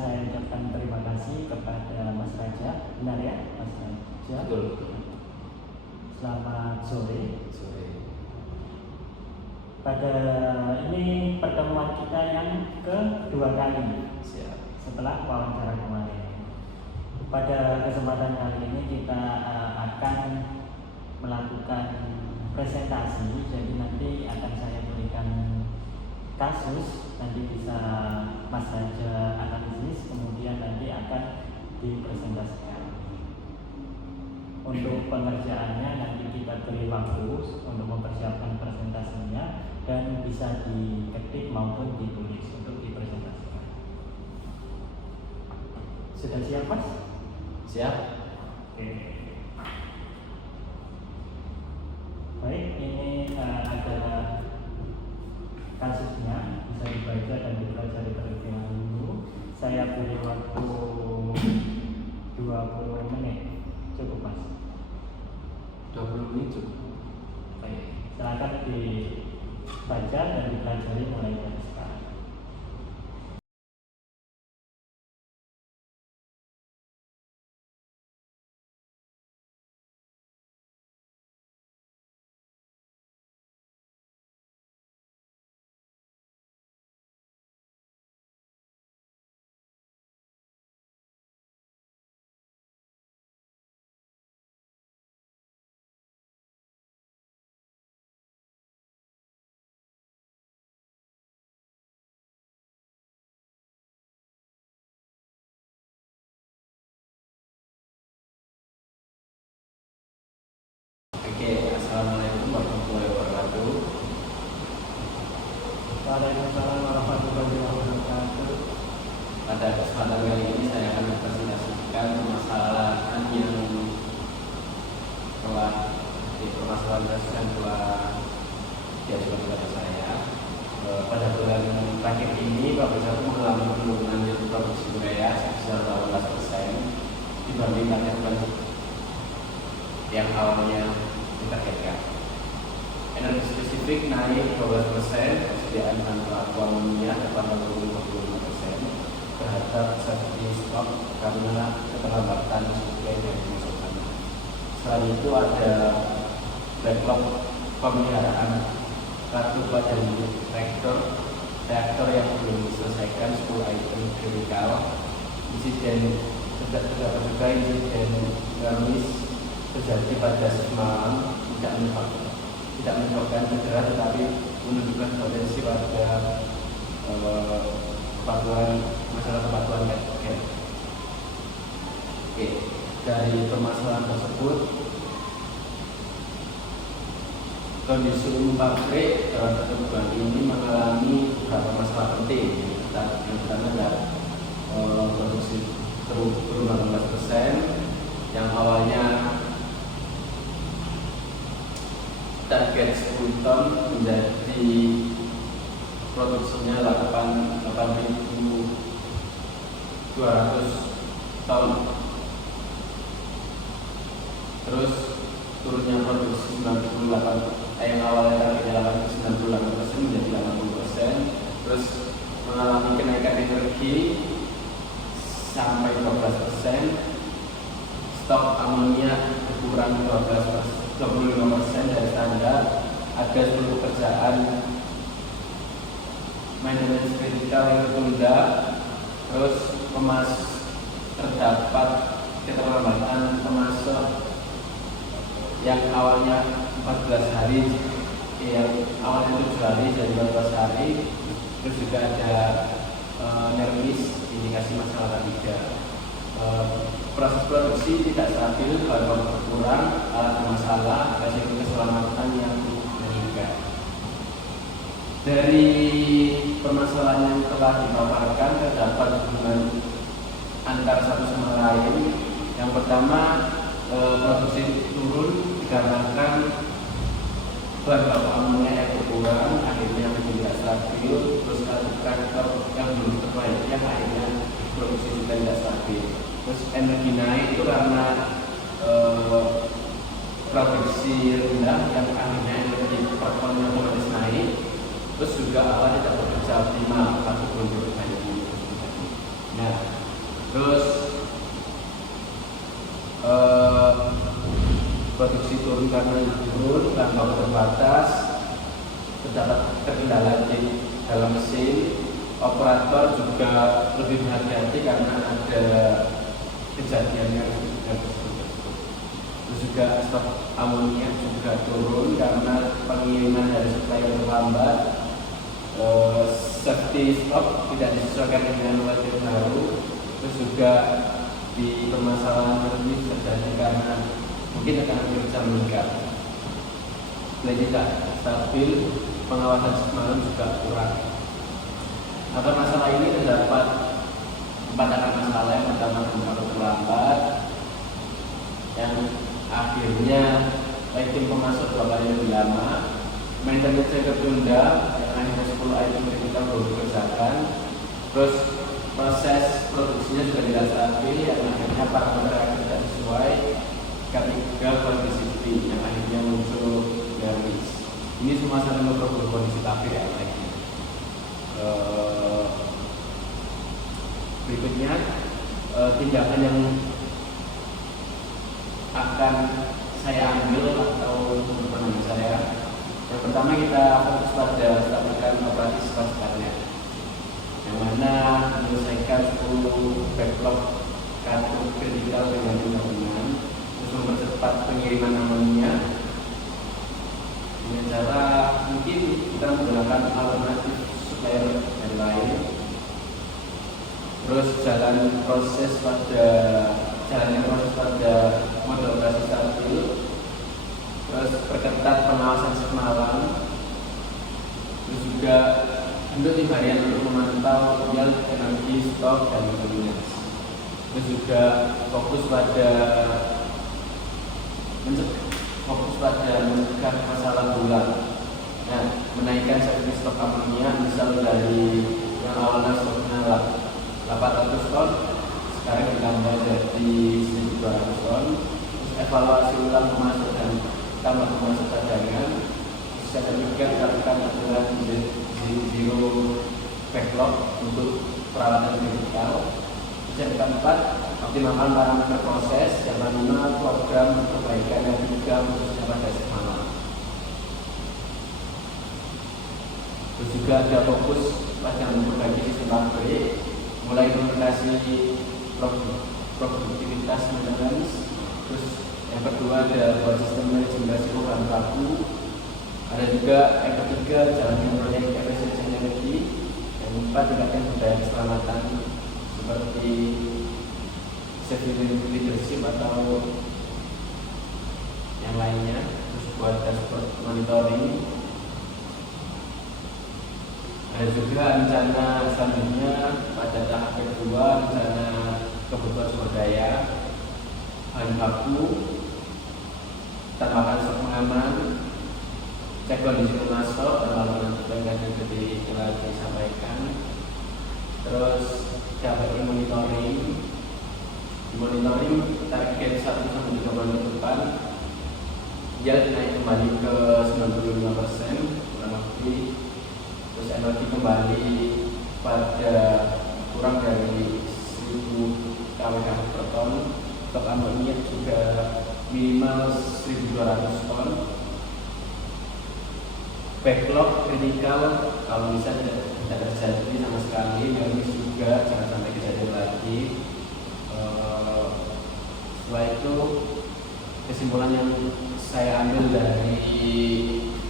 saya ucapkan terima kasih kepada Mas Raja. Benar ya, Mas Raja? Betul. Selamat sore. Sore. Pada ini pertemuan kita yang kedua kali. Siap. Setelah wawancara kemarin. Pada kesempatan kali ini kita akan melakukan presentasi. Jadi nanti akan saya berikan kasus, nanti bisa Mas Raja analisis, kemudian nanti akan dipresentasikan. Untuk pengerjaannya nanti kita beri waktu untuk mempersiapkan presentasinya dan bisa diketik maupun ditulis untuk dipresentasikan. Sudah siap, Mas? Siap. Oke. Baik, ini adalah kasusnya, bisa dibaca dan dipelajari terlebih dahulu. Saya beri waktu 20 menit. Cukup, Mas? 20 menit cukup. Baik, silakan dibaca dan dipelajari mulai dari sekarang. Oke, assalamualaikum warahmatullahi wabarakatuh. Waalaikumsalam warahmatullahi wabarakatuh. Pada kesempatan kali ini saya akan mempresentasikan permasalahan yang telah dipermasalahkan telah diajukan kepada saya. Pada bulan terakhir ini Bapak Ibu mengalami penurunan nilai produksi urea sebesar 18% dibandingkan bulan yang awalnya ditargetkan. Energi spesifik naik 12%, persediaan bahan baku amonia bertambah 25% terhadap safety stok karena keterlambatan suplai dari pasokan. Selain itu ada backlog pemeliharaan kartu dan reaktor yang belum diselesaikan 10 item kritikal. Insiden garmis terjadi pada semalam tidak menyebabkan cedera tetapi menunjukkan potensi pada masalah kepatuhan cat. Oke, dari permasalahan tersebut kondisi umum pabrik dalam pertumbuhan ini mengalami beberapa masalah penting. Yang pertama adalah produksi turun 18%, yang awalnya target 10 ton menjadi produksinya 8.200 ton. Terus turunnya produksi 98, yang awalnya targetnya 98% menjadi 80%. Terus mengalami kenaikan energi sampai 12%. Stok amonia berkurang 25% dari standar. Ada 10 pekerjaan maintenance kritikal yang tertunda. Terus terdapat keterlambatan pemasok yang awalnya 14 hari, yang awalnya 7 hari jadi 14 hari. Terus juga ada nervis, indikasi masalah ketiga. Proses produksi tidak stabil, bahan berkurang, alat bermasalah, resiko keselamatan yang meningkat. Dari permasalahan yang telah dipaparkan terdapat hubungan antara satu sama lain. Yang pertama, produksi turun dikarenakan bahan baku amonia yang berkurang, akhirnya menjadi tidak stabil. Terus reaktor yang belum terbaik, yang akhirnya produksi juga tidak stabil. Terus energi naik itu karena produksi rendah, yang akhirnya energi performanya otomatis naik. Terus juga alat tidak bekerja optimal, tapi belum diperbaiki. Nah, turun karena turun tanpa terbatas, terdapat kendala di dalam mesin. Operator juga lebih berhati-hati karena ada kejadian yang sudah tersebut. Terus juga stok amonia juga turun karena pengiriman dari supplier terlambat. Safety stock tidak disesuaikan dengan wajib baru. Terus juga di permasalahan ini terjadi karena mungkin akan bisa meningkat. Selain tidak stabil, pengawasan semalam juga kurang. Agar masalah ini terdapat 4 akar masalah. Yang pertama tempat terlambat, yang akhirnya item pemasok 2 kali lebih lama, maintenance yang tertunda, yang akhirnya 10 item yang kita perlu dikerjakan. Terus proses produksinya juga tidak stabil, yang akhirnya parameter yang tidak sesuai. Ketiga, kondisi yang akhirnya muncul garis. Ini semua saling memperburuk kondisi tabir ya lagi. Berikutnya tindakan yang akan saya ambil atau teman saya. Yang pertama kita fokus pada stabilkan operasi sekarang, yang mana menyelesaikan 10 backlog kartu kritikal dengan gabungan, terus mempercepat pengiriman amonia dengan cara mungkin kita menggunakan alternatif supplier yang lain. Terus jalannya proses pada mode operasi stabil. Terus perketat pengawasan semalam. Terus juga bentuk tim harian untuk memantau yield, energi, stok, dan maintenance. Terus juga fokus pada mencegah masalah bulan. Nah, menaikkan servis stok amonia misal dari yang awalnya stoknya 800 ton, sekarang ditambah jadi 1.200 ton. Terus evaluasi ulang pemasok dan tambah pemasok cadangan. Terus yang ketiga lakukan aturan zero backlog untuk peralatan kritikal. Terus yang keempat, optimalkan parameter proses. Yang kelima, program perbaikan. Yang ketiga, khususnya pada semalam. Terus juga ada fokus pada memperbaiki sistem pabrik, mulai implementasi produktivitas maintenance. Terus yang kedua ada buat sistem manajemen risiko bahan baku. Ada juga yang ketiga jalankan proyek efisiensi energi. Yang keempat tingkatkan budaya keselamatan seperti safety leadership atau yang lainnya. Terus buat dashboard monitoring. Ada juga rencana selanjutnya pada tahap kedua, rencana kebutuhan sumber daya, bahan baku, tambahkan stok pengaman, cek kondisi pemasok dan lalu yang tadi telah disampaikan. Terus dapat monitoring target 1 sampai 3 bulan ke depan, dia naik kembali ke 95% kurang lebih. Terus energi kembali pada kurang dari 1000 kWh per ton. Stok amonia juga minimal 1200 ton. Backlog kritikal kalau bisa tidak terjadi sama sekali. Garis juga jangan sampai kejadian lagi. Setelah itu kesimpulan yang saya ambil dari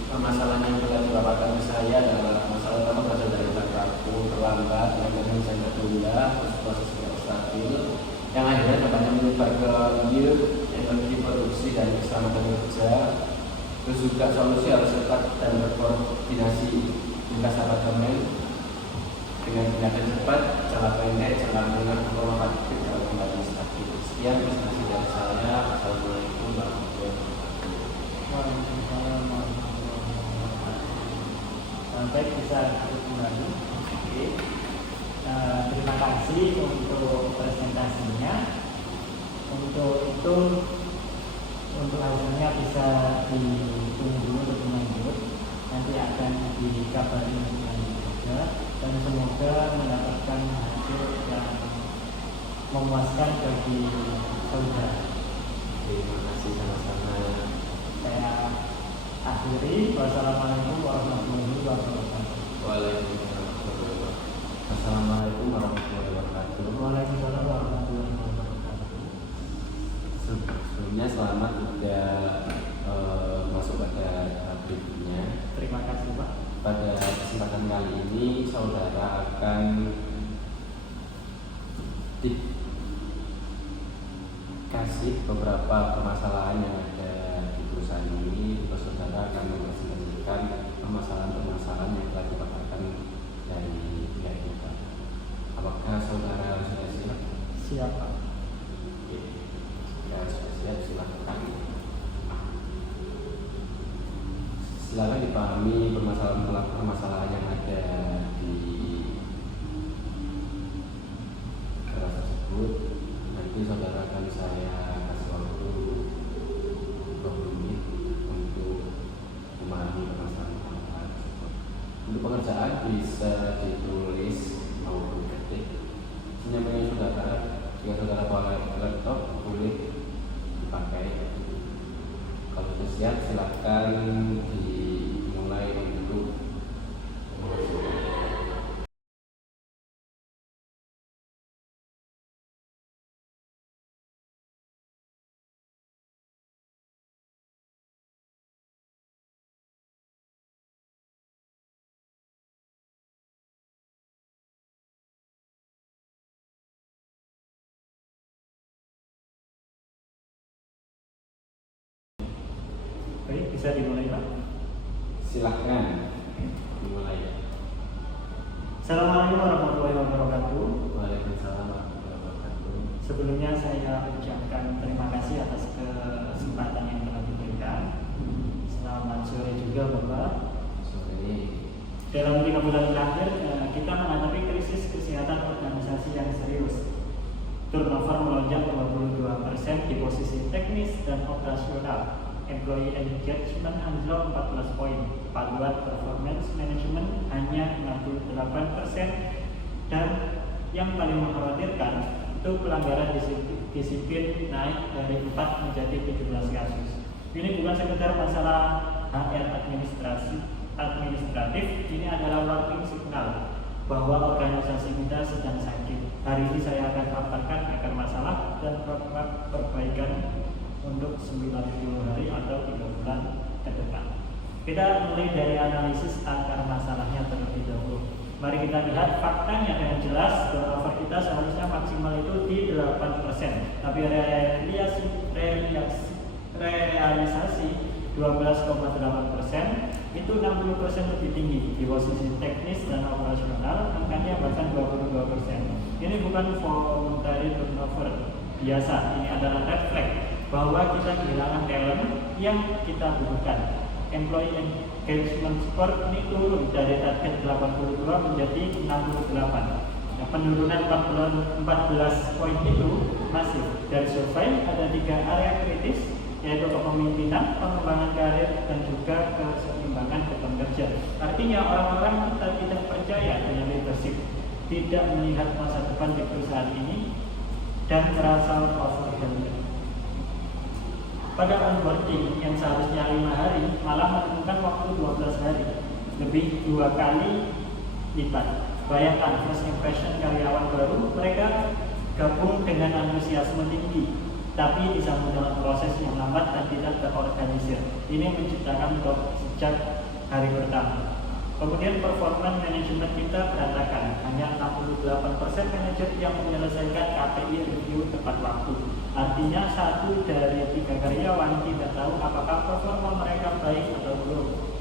permasalahan yang telah dilaporkan ke saya adalah masalah utama berasal dari baku terlambat, yang saya tertunda, terus proses tidak stabil, yang akhirnya dampaknya menyebar ke yield, energi produksi dan keselamatan kerja. Terus juga solusi harus cepat dan berkoordinasi lintas apartemen dengan tindakan cepat, cara pendek, cara menengah, informatif, cara kembali stabil. Sekian presentasi dari saya. Assalamualaikum warahmatullahi wabarakatuh. Baik, bisa kembali. Oke. Terima kasih untuk presentasinya. Untuk itu, untuk hasilnya bisa ditunggu untuk lanjut. Nanti akan dikabari juga, dan semoga mendapatkan hasil yang memuaskan bagi saudara. Terima kasih sama-sama. saya akhiri. Wassalamualaikum warahmatullahi wabarakatuh. Waalaikumsalam warahmatullahi wabarakatuh. Assalamualaikum warahmatullahi wabarakatuh. Waalaikumsalam warahmatullahi wabarakatuh. Sebelumnya selamat sudah masuk pada tahap berikutnya. Terima kasih Pak. Pada kesempatan kali ini saudara akan dikasih beberapa permasalahan yang ada di perusahaan ini. Terus saudara akan mempresentasikan permasalahan-permasalahan yang telah dipaparkan dari pihak kita. Apakah saudara sudah siap? Siap Pak. Oke. Jika sudah siap silakan. Silakan dipahami permasalahan yang ada di kelas tersebut. Nanti saudara akan saya kasih waktu 20 menit untuk memahami permasalahan tersebut. Untuk pengerjaan bisa ditulis maupun ketik senyamannya saudara. Jika saudara bawa laptop boleh dipakai. Kalau sudah siap silakan dimulai untuk mengerjakan. Baik, bisa dimulai Pak. Silahkan dimulai. Assalamualaikum warahmatullahi wabarakatuh. Waalaikumsalam warahmatullahi wabarakatuh. Sebelumnya saya ucapkan terima kasih atas kesempatan yang telah diberikan. Selamat sore juga Bapak. Sore. Dalam 5 bulan terakhir kita menghadapi krisis kesehatan organisasi yang serius. Turnover melonjak 22% di posisi teknis dan operasional. Employee engagement anjlok 14 poin. Paduan performance management hanya 68%. Dan yang paling mengkhawatirkan itu pelanggaran disiplin naik dari 4 menjadi 17 kasus. Ini bukan sekedar masalah HR administratif, ini adalah warning signal bahwa organisasi kita sedang sakit. Hari ini saya akan paparkan akar masalah dan roadmap perbaikan untuk 90 hari atau 3 bulan ke depan. Kita mulai dari analisis akar masalahnya terlebih dahulu. Mari kita lihat faktanya dengan jelas. Turnover kita seharusnya maksimal itu di 8%, tapi realisasi 12,8%, itu 60% lebih tinggi. Di posisi teknis dan operasional angkanya bahkan 22%. Ini bukan voluntary turnover biasa, ini adalah red flag bahwa kita kehilangan talent yang kita butuhkan. Employee engagement score ini turun dari target 82 menjadi 68. Nah, penurunan 14 poin itu masif. Dari survei ada 3 area kritis, yaitu kepemimpinan, pengembangan karir, dan juga keseimbangan pekerja. Artinya orang-orang kita tidak percaya dengan leadership, tidak melihat masa depan di perusahaan ini, dan merasa overwhelmed. Pada onboarding yang seharusnya 5 hari malah menemukan waktu 12 hari, lebih 2 kali lipat. Bayangkan first impression karyawan baru, mereka gabung dengan antusiasme tinggi, tapi disambut dengan proses yang lambat dan tidak terorganisir. Ini menciptakan top sejak hari pertama. Kemudian performance manajemen kita berantakan. Hanya 68% manajer yang menyelesaikan KPI review tepat waktu. Artinya 1 dari 3 karyawan tidak tahu apakah performa mereka baik atau buruk.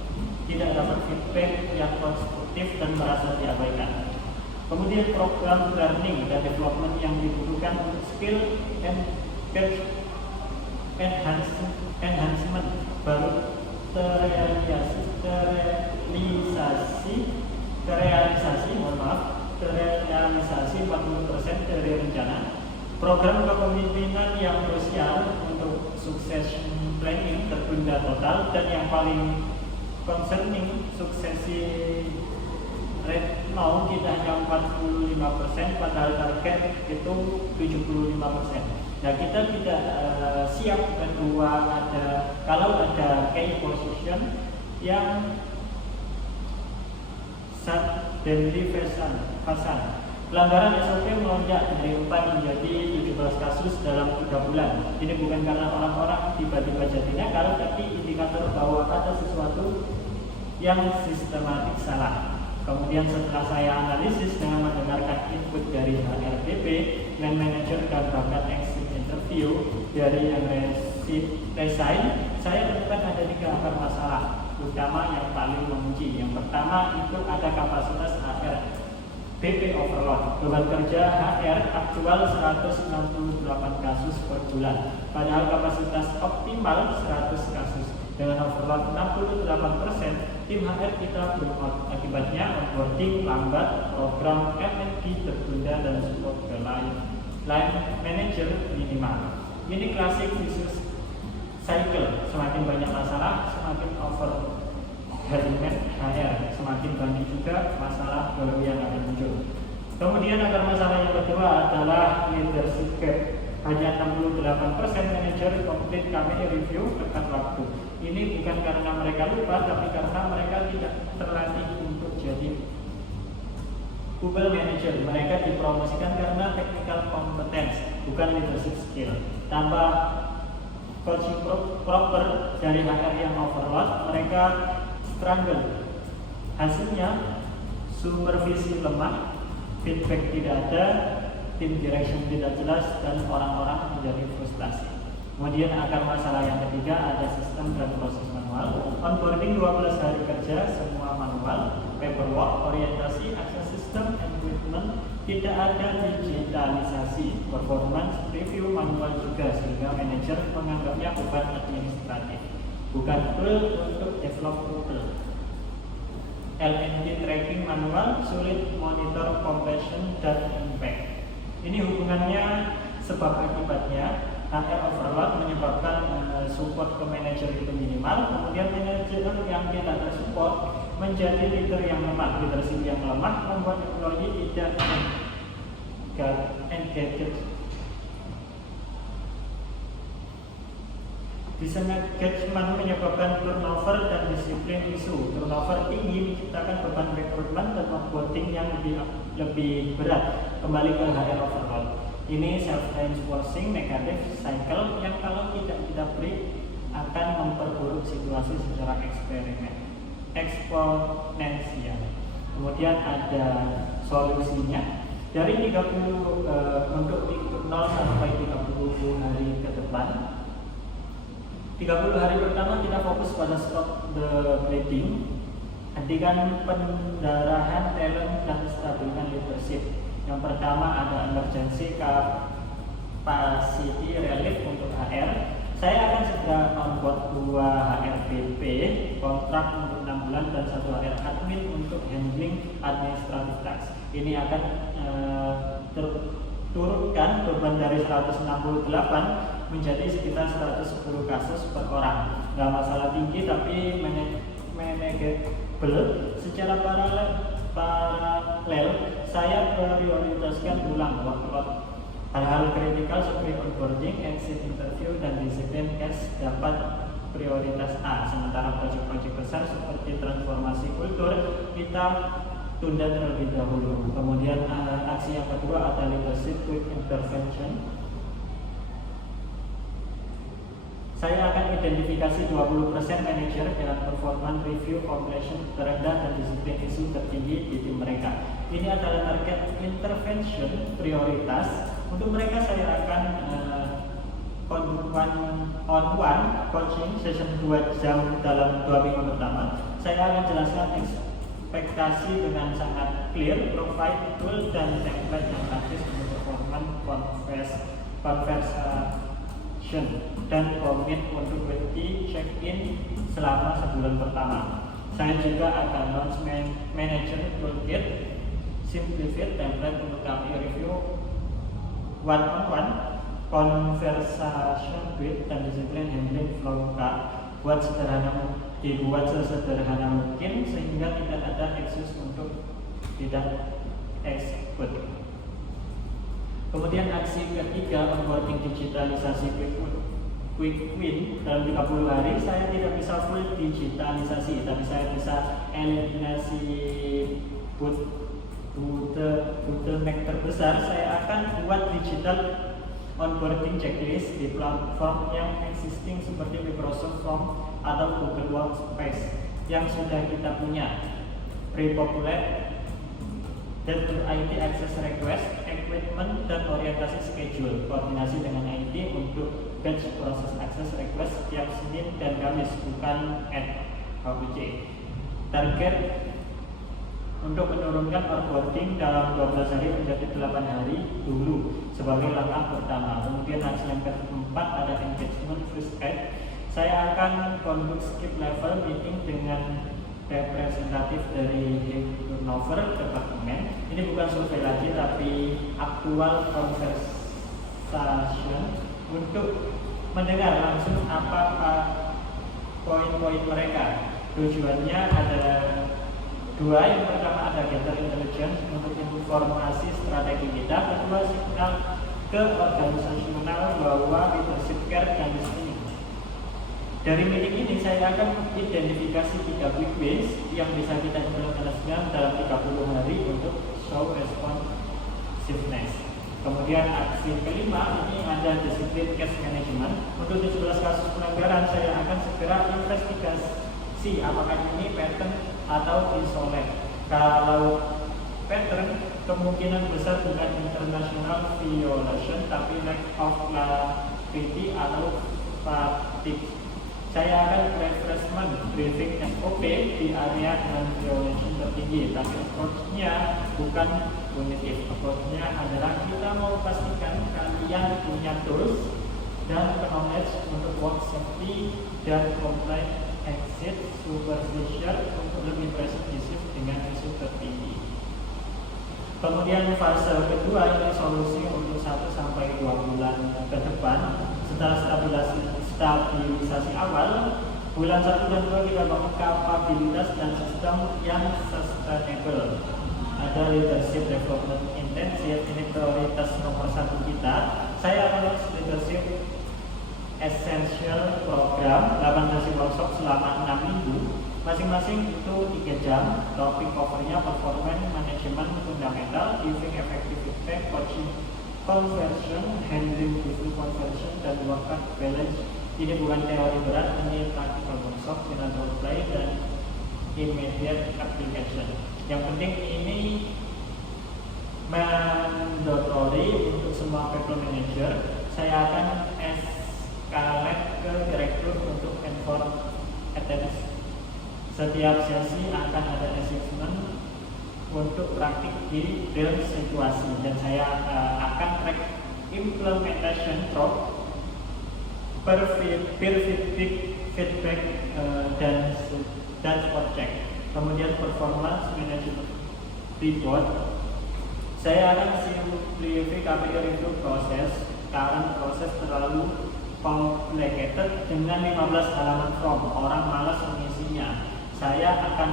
Tidak dapat feedback yang konstruktif dan merasa diabaikan. Kemudian program learning dan development yang dibutuhkan untuk skill enhancement baru terrealisasi terrealisasi 40% dari rencana. Program kepemimpinan yang krusial untuk succession planning tertunda total, dan yang paling concerning suksesi rate now kita hanya 45%, padahal target itu 75%. Nah, kita tidak siap kalau ada key position yang suddenly fasan. Pelanggaran SOP melonjak dari 4 menjadi 17 kasus dalam 3 bulan. Ini bukan karena orang-orang tiba-tiba jadi nakal, tapi indikator bahwa ada sesuatu yang sistematik salah. Kemudian setelah saya analisis dengan mendengarkan input dari HRBP, Land Manager dan bahkan exit interview dari yang resign, saya temukan ada 3 akar masalah utama yang paling mengunci. Yang pertama itu ada kapasitas HRBP overload. Beban kerja HR aktual 168 kasus per bulan, padahal kapasitas optimal 100 kasus. Dengan overload 68%, tim HR kita belum out. Akibatnya onboarding lambat, program M&P tertunda, dan support ke line manager minimal. Ini klasik vicious cycle. Semakin banyak masalah, semakin overwhelming HR, semakin banyak juga masalah baru yang akan muncul. Kemudian akar masalah yang kedua adalah leadership gap. Hanya 68% manajer komplit KPI review tepat waktu. Ini bukan karena mereka lupa, tapi karena mereka tidak terlatih untuk jadi Google Manager. Mereka dipromosikan karena technical competence, bukan leadership skill. Tanpa coaching proper dari HR yang overload, mereka struggle. Hasilnya supervisi lemah, feedback tidak ada, tim direction tidak jelas, dan orang-orang menjadi frustasi. Kemudian akar masalah yang ketiga ada sistem dan proses manual. Onboarding 12 hari kerja, semua manual, paperwork, orientasi, akses sistem, equipment, tidak ada digitalisasi, performance review manual juga, sehingga manajer menganggapnya beban administratif, bukan tool untuk develop people. LND tracking manual, sulit monitor completion dan impact. Ini hubungannya sebab akibatnya. HR overload menyebabkan support ke manajer itu minimal, kemudian manajer yang tidak tersupport menjadi leader yang lemah. Leadership yang lemah membuat employee tidak engaged. Disengajement menyebabkan turnover dan disiplin isu. Turnover tinggi menciptakan beban rekrutmen dan onboarding yang lebih berat. Kembali ke HR overload. Ini self-reinforcing negative cycle yang kalau tidak kita break akan memperburuk situasi secara eksponensial. Kemudian ada solusinya. Dari 30 0 sampai 30 hari ke depan. 30 hari pertama kita fokus pada stop the bleeding, hentikan pendarahan talent dan stabilkan leadership. Yang pertama ada emergency capacity relief untuk HR. Saya akan segera onboard 2 HRBP kontrak untuk 6 bulan dan 1 HR admin untuk handling administrative task. Ini akan turunkan beban dari 168 menjadi sekitar 110 kasus per orang. Gak masalah tinggi tapi manageable. Secara paralel saya prioritaskan ulang workload. Hal-hal kritikal seperti onboarding, exit interview, dan disiplin cash dapat prioritas A. Sementara proyek-proyek besar seperti transformasi kultur kita tunda terlebih dahulu. Kemudian aksi yang kedua ada leadership quick intervention. Saya akan identifikasi 20% manajer dengan performance review completion terendah dan disiplin isu tertinggi di tim mereka. Ini adalah target intervention prioritas. Untuk mereka saya akan one-on-one coaching session 2 jam dalam 2 minggu pertama. Saya akan jelaskan ekspektasi dengan sangat clear, provide tool dan template yang praktis untuk performance conversation, dan komit untuk weekly check-in selama sebulan pertama. Saya juga akan launch manager toolkit, simplified template untuk kami review one-on-one conversation with dan disiplin handling flow card. Dibuat sesederhana mungkin sehingga tidak ada excuse untuk tidak execute. Kemudian aksi ketiga, onboarding digitalisasi quick win. Dalam 30 hari saya tidak bisa full digitalisasi, tapi saya bisa eliminasi bottleneck terbesar. Saya akan buat digital onboarding checklist di platform yang existing seperti Microsoft Form atau Google Workspace yang sudah kita punya. Pre-populate dan IT access request, equipment, dan orientasi schedule. Koordinasi dengan IT untuk batch proses access request setiap Senin dan Kamis, bukan KPC. Target untuk menurunkan onboarding dalam 12 hari menjadi 8 hari dulu sebagai langkah pertama. Kemudian aksi yang keempat ada engagement first aid. Saya akan conduct skip level meeting dengan representatif dari turnover departemen. Ini bukan survei lagi tapi aktual conversation untuk mendengar langsung apa poin-poin mereka. Tujuannya ada dua. Yang pertama ada gather intelligence untuk informasi strategi kita. Kedua, signal ke organisasional bahwa leadership care dan listening. Dari meeting ini saya akan identifikasi 3 quick wins yang bisa kita implementasikan dalam 30 hari untuk show responsiveness. Kemudian aksi kelima ini ada disiplin cash management. Untuk 17 kasus pelanggaran saya akan segera investigasi apakah ini pattern atau insolent. Kalau pattern, kemungkinan besar bukan international violation tapi lack of clarity atau fatigue. Saya akan refreshment briefing SOP di area dengan violation tertinggi, tapi approach-nya bukan punitif. Approach-nya adalah kita mau pastikan kalian punya tools dan knowledge untuk work safety dan compliance exit supervisor untuk lebih presisi dengan isu tertinggi. Kemudian fase kedua ini solusi untuk 1-2 bulan ke depan. Setelah stabilisasi awal, bulan 1 dan 2 kita bangun kapabilitas dan sistem yang sustainable. Ada leadership development intensif, ini prioritas nomor 1 kita. Saya akan launch leadership essential program 8 sesi workshop selama 6 minggu. Masing-masing itu 3 jam. Topik covernya performance management fundamental, giving effective feedback, coaching conversion, handling different conversion, dan work-life balance. Ini bukan teori berat, ini practical workshop, sinetron play, dan immediate application. Yang penting ini mandatory untuk semua people manager. Saya akan escalate ke direktur untuk enforce attendance. Setiap sesi akan ada assessment untuk praktik di real situasi, dan saya akan track implementation through peer feedback dan spot check. Kemudian performance management report. Saya akan simplify KPI review proses. Current proses terlalu complicated dengan 15 halaman form, orang malas mengisinya. Saya akan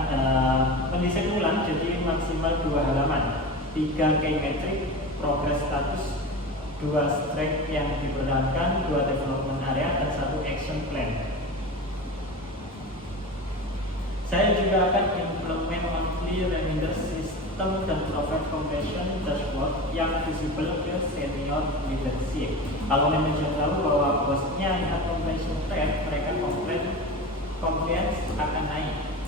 mendesain ulang jadi maksimal 2 halaman, 3 key metric, progress status, 2 strike yang dipertahankan, 2 development area, dan 1 action plan. Saya juga akan implement monthly reminder system dan provide compassion dashboard yang visible ke senior leadership. Kalau manajer tahu bahwa bosnya ingat compassion rate, mereka compliance akan naik.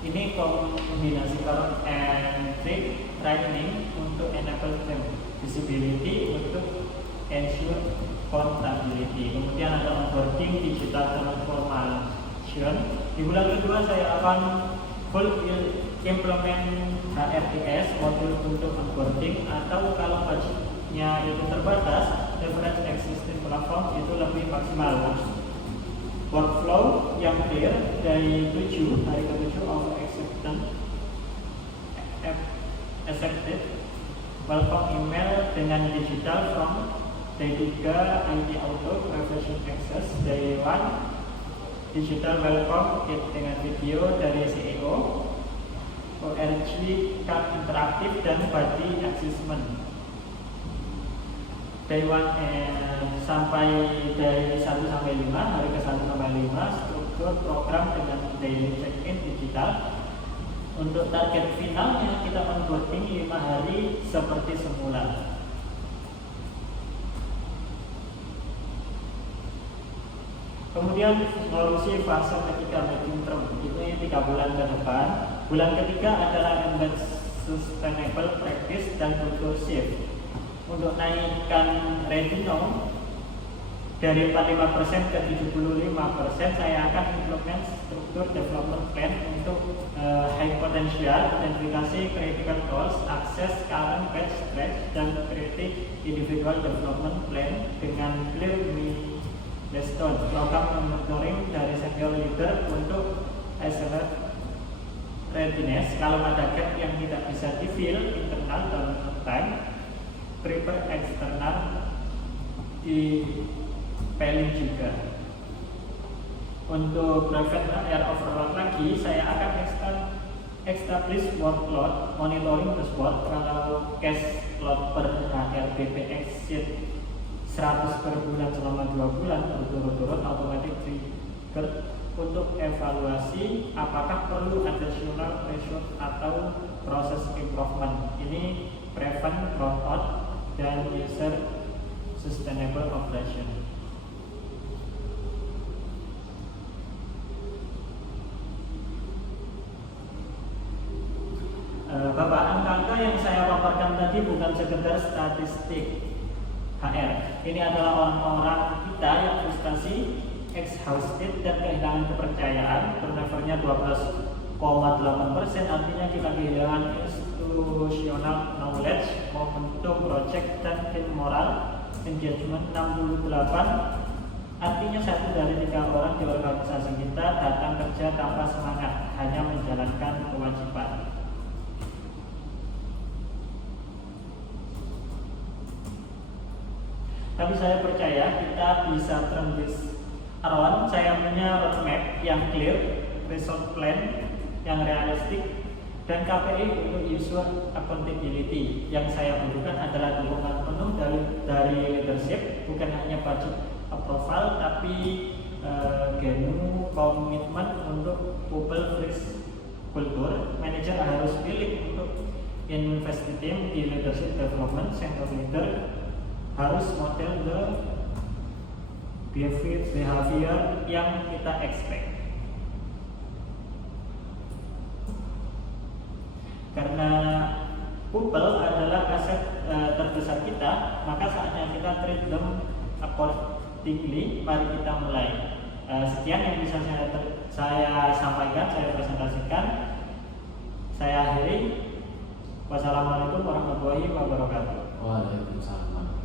Ini kombinasi current and training untuk enable them, visibility untuk ensure accountability. Kemudian ada onboarding digital transformation. Di bulan kedua saya akan full implement HRIS modul untuk onboarding, atau kalau budgetnya itu terbatas, leverage existing platform itu lebih maksimal. Workflow yang clear dari hari ke-7 of accepted. Welcome email dengan digital from day 3 IT auto profession access. Day 1 digital welcome kit dengan video dari CEO, ORG card interaktif, dan body assessment. day 1 sampai day 1 sampai 5, hari ke 1 sampai 5, struktur program dengan daily check-in digital. Untuk target finalnya kita onboarding 5 hari seperti semula. Kemudian solusi fase ketiga medium term, ini 3 bulan ke depan. Bulan ketiga adalah embed sustainable practice dan culture shift. Untuk naikkan revenue dari 45% ke 75%, saya akan implement struktur development plan untuk high potential, identifikasi critical goals, akses current best track, dan create individual development plan dengan clear milestone. Program monitoring dari senior leader untuk accelerate readiness. Kalau ada gap yang tidak bisa di-fill internal dalam time, prepare eksternal di planning juga. Untuk private air overload lagi, saya akan establish workload monitoring dashboard. Kalau cash load per RBP exceed 100 per bulan selama 2 bulan berturut-turut, automatic trigger untuk evaluasi apakah perlu additional resource atau proses improvement. Ini prevent burnout dan user sustainable operation. Bapak, angka-angka yang saya paparkan tadi bukan sekedar statistik HR. Ini adalah orang-orang kita yang frustasi, exhausted, dan kehilangan kepercayaan. Turnovernya 12,8%, artinya kita kehilangan institutional knowledge, momentum project, dan tim moral. Engagement 68, artinya 1 dari 3 orang di organisasi kita datang kerja tanpa semangat, hanya menjalankan kewajiban. Tapi saya percaya kita bisa turn this around. Saya punya roadmap yang clear, result plan yang realistik, dan KPI untuk user accountability. Yang saya butuhkan adalah dukungan penuh dari leadership, bukan hanya budget approval, tapi genuine komitmen untuk people first culture. Manager harus pilih untuk invest di tim di leadership development. Center leader harus model the behavior yang kita expect. Karena people adalah aset terbesar kita, maka saatnya kita treat them accordingly. Mari kita mulai. Sekian yang bisa saya sampaikan, saya presentasikan. Saya akhiri. Wassalamualaikum warahmatullahi wabarakatuh. Waalaikumsalam.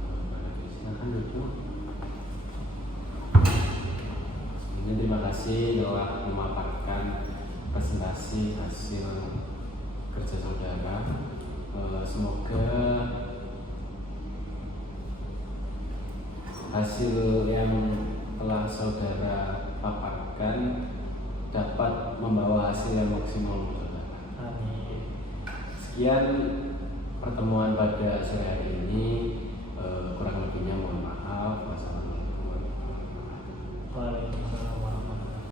Silahkan duduk. Sebelumnya terima kasih telah memaparkan presentasi hasil kerja saudara. Semoga hasil yang telah saudara paparkan dapat membawa hasil yang maksimal untuk saudara. Amin. Sekian pertemuan pada sore hari ini. Kurang lebihnya mohon maaf. Wassalamualaikum warahmatullahi wabarakatuh.